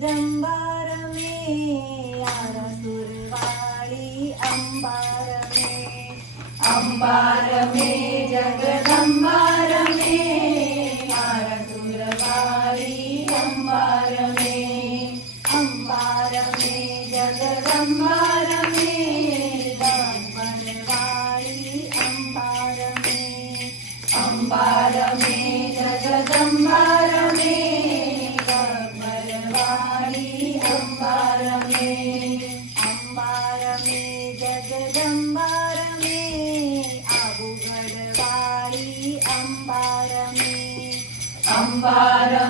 जगदंबार में आरसुरवाली अंबार में जगदंबार में आरसुरवाली अंबार में जगदंबार में गब्बरवाली अंबार में जगदंबार में गब्बरवाली अंबार में जगदंबार में आबूगढ़वाली अंबार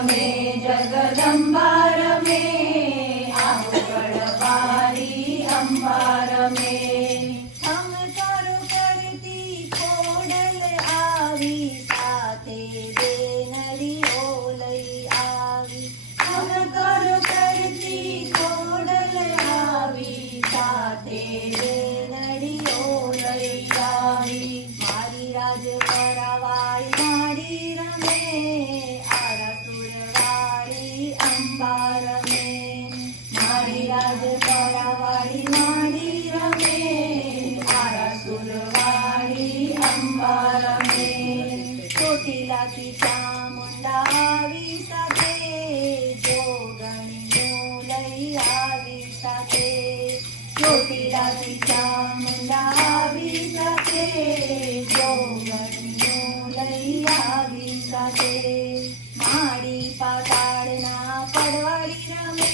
में जगदंबार में आबूगढ़वाली अंबार में हम करो करती कोडल आवी साथे बेनड़ी ओलई आवी हम करो करती कोडल आवी साथे बेनड़ी ओलई आवी मारी राज करावाई मारी रमे आरसुरवाली अंबार में मारी राज करावाई मारी रमे आरसुरवाली अंबार में ચોટીલાથી ચામુંડા આવી સાથે જોગણીનું લઈ આવી સાથે ચોટીલાથી ચામુંડા આવી સાથે જોગણીનું લઈ આવી સાથે માડી પાતાળના પડવાડી રમે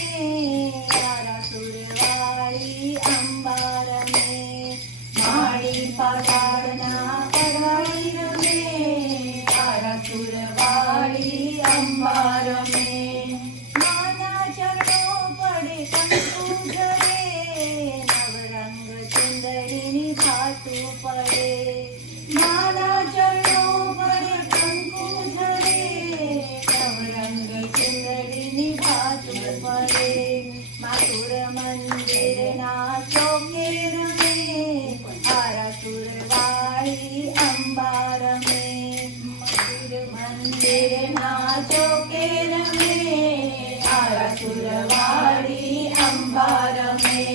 આરસુરવાળી અંબાર में माड़ी पाताळना પડવાડી રમે આરસુરવાળી અંબાર में माना चरणो पड़े कंकु झरे नवरंग चुंदड़ीनी भातु पड़े माना चरणो पड़े कंकु झरे नवरंग चुंदड़ीनी भातु पड़े मातुर मंदिરના ચોકે રમે આરસુરવાળી અંબાર में મંદિરના ચોકે રમે આરસુરવાળી અંબાર में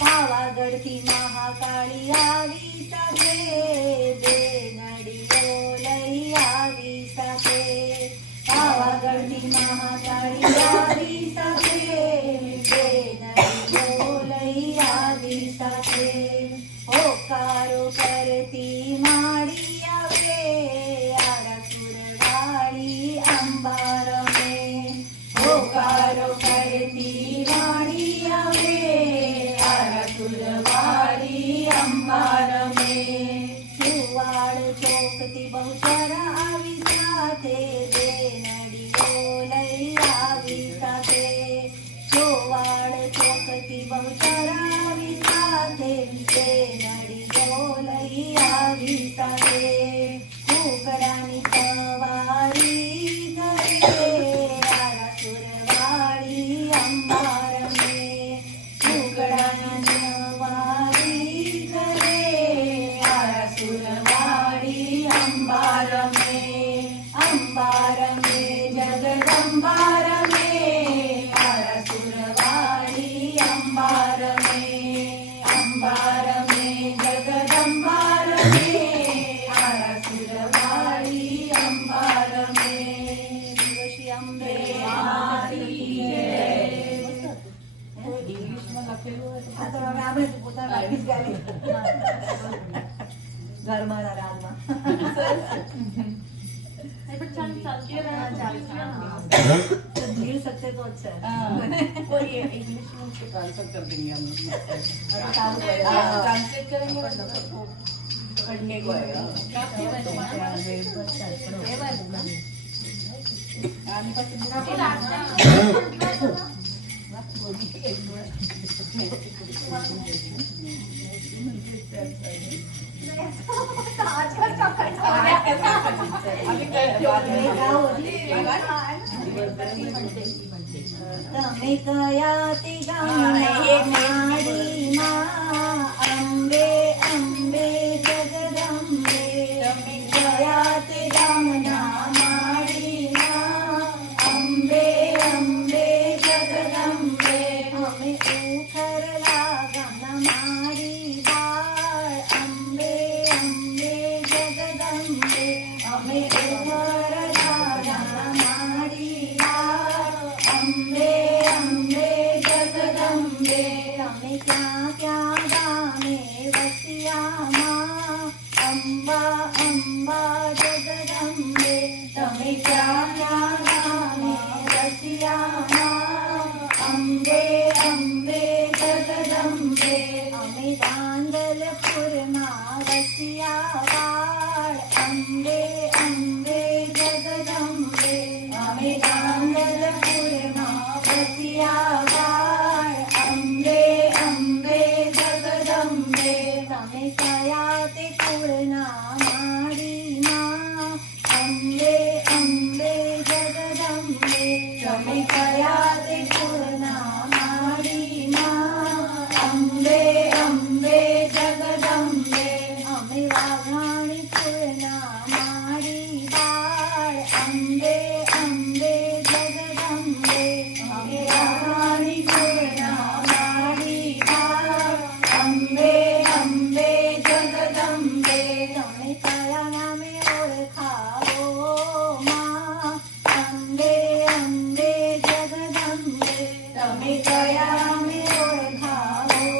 પાવાગઢથી મહાકાળી આવી સાથે બેનડીઓ લઈ આવી સાથે પાવાગઢથી મહાકાળી આવી સાથે બેનડીઓ લઈ આવી સાથે હોકારો કરતી માડી આવે આરસુરવાળી અંબાર में હોકારો કરતી માડી આવે આરસુરવાળી અંબાર में સુવાળ ચોકથી બહુચરા આવી સાથે બેનડીઓ લઈ આવી સાથે સુવાળ ચોકથી બહુચરા આવી સાથે બેનડીઓ લઈ આવી સાથે કુકડાની સવારી કરે આરસુરવાળી અંબાર में કુકડાની સવારી કરે આરસુરવાળી અંબાર में જગદંબાર में આરસુરવાળી અંબાર में જગદંબાર में આરસુરવાળી અંબાર में દિવસી અંબે માતી જય. ઇંગ્લિશમાં લખેલું હોય તો આ તો હવે આપણે જ પોતાના વાગી જ ગાલી ઘરમાં રામમાં भीड़ सकते तो अच्छा है और ये इंग्लिश में उसको ट्रांसफर कर देंगे हम ट्रांसलेट करेंगे पढ़ने को आएगा તમે કયા તે ગામના માડીમાં અંબે અંબે જગદંબે તમે કયા તે ગામના માડીમાં અંબે અંબે જગદંબે અંબે અંબે જગદંબે તમે ક્યાં ક્યાં ગામે વસ્યામાં અંબા અંબા જગદંબે તમે ક્યાં ક્યાં ગામે વસ્યામાં અંબે અંબે જગદંબે અમે ધાંગલપુરમાં વસ્યાવાળ અંબે અંબે જગદંબે અમે ધાંગલપુરમાં વસ્યાવાળ અંબે અંબે જગદંબે તમે કયા તે કુળના માળીમાં અંબે અંબે જગદંબે તમે કયા તે કુળના માળીમાં અંબે અંબે જગદંબે અમે વાઘાણી કુળના માળી બાળ અંબે અંબે જગદંબે અમે વાઘાણી કુળના માળી બાળ અંબે અંબે જગદંબે તમે કયા નામે ઓળખાવો માં અંબે અંબે જગદંબે તમે કયા નામે ઓળખાવો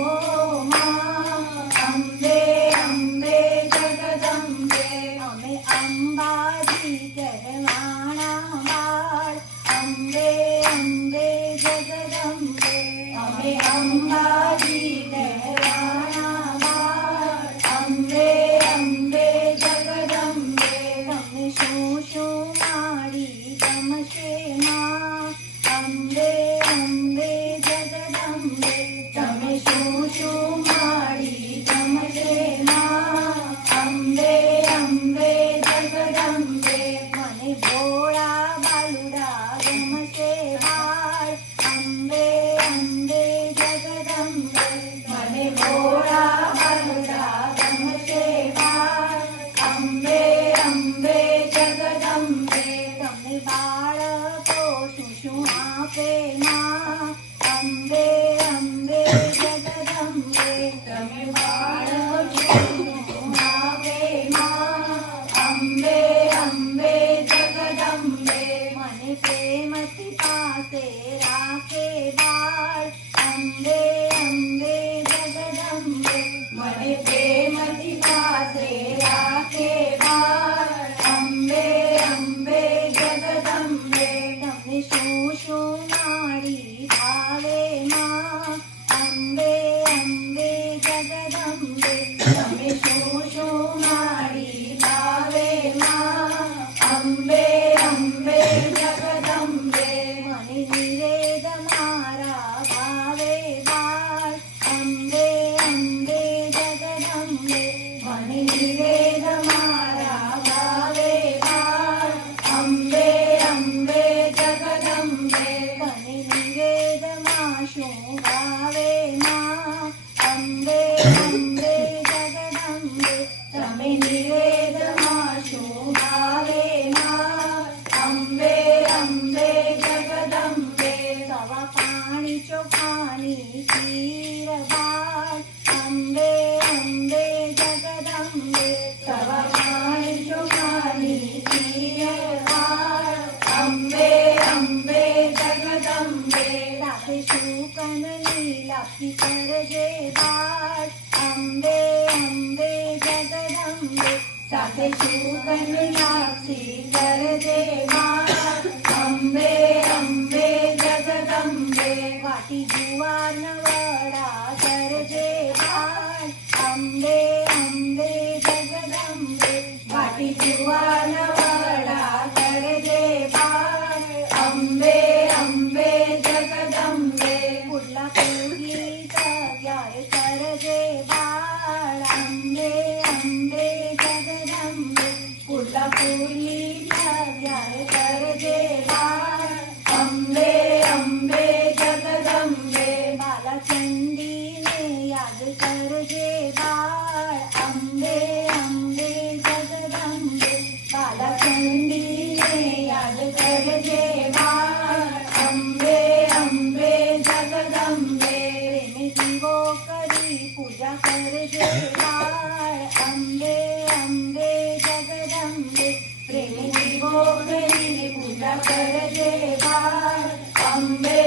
માં અંબે અંબે જગદંબે અમે અંબાજી કહેવાણા બાળ અંબે અંબે જગદંબે અમે અંબાજી કહેવાણા બાળ અંબે અંબે જગદંબે તમને શું શું માડી ગમશે માં અંબે અંબે જગદંબે તમે શું શું માડી ગમશે માં અંબે અંબે જગદંબે મને ભોળા બાલુડા ગમશે બાળ અંબે અંબે જગદંબે મને ભોળા બાલુડા ગમશે બાળ અંબે અંબે જગદંબે તમને બાળકો શું શું આપે માં અંબે અંબે જગદંબે તમે બાળકો શું શું આપે માં અંબે અંબે જગદંબે મને પ્રેમથી પાસે રાખે બાળ અંબે અંબે જગદંબે મને પ્રેમથી પાસે રાખે બાળ અંબે અંબે જગદંબે તમને શું શું માડી ભાવે માં અંબે અંબે જગદંબે તમે શું શું માડી ભાવે માં અંબે અંબે જગદંબે મને નિવેદ મારા ભાવે બાળ અંબે અંબે જગદંબે મને નિવેદ મારા ભાવે બાળ અંબે અંબે જગદંબે મને નિવેદમાં શું ભાવે માં અંબે અંબે જગદંબે તમે નિવેદમાં શું ભાવે માં અંબે અંબે જગદંબે સવા પાણી ચોખાની ખીર બાળ અંબે અંબે જગદંબે સવા પાણી ચોખાની ખીર બાળ અંબે અંબે જગદંબે સાથે શુકનની લાપસી કરજે બાળ અંબે અંબે જગદંબે સાથે શુકનની લાપસી કરજે બાળ અંબે અંબે જગદંબે વાટી જુવારના વડા કરજે બાળ અંબે અંબે જગદંબે વાટી જુવારના વડા કરજે બાળ અંબે અંબે જગદંબે પુડલા પુડલી તૈયાર કરજે બાળ અંબે અંબે જગદંબે પુડલા પુડલી તૈયાર કરજે બાળ અંબે અંબે જગદંબે બાલાચંડીને યાદ કરજે બાળ અંબે અંબે જગદંબે બાલાચંડીને યાદ કરજે બાળ અંબે અંબે જગદંબે પ્રેમે દીવો કરી પૂજા કરજે બાળ અંબે અંબે જગદંબે પ્રેમે દીવો કરી પૂજા કરજે બાળ અંબે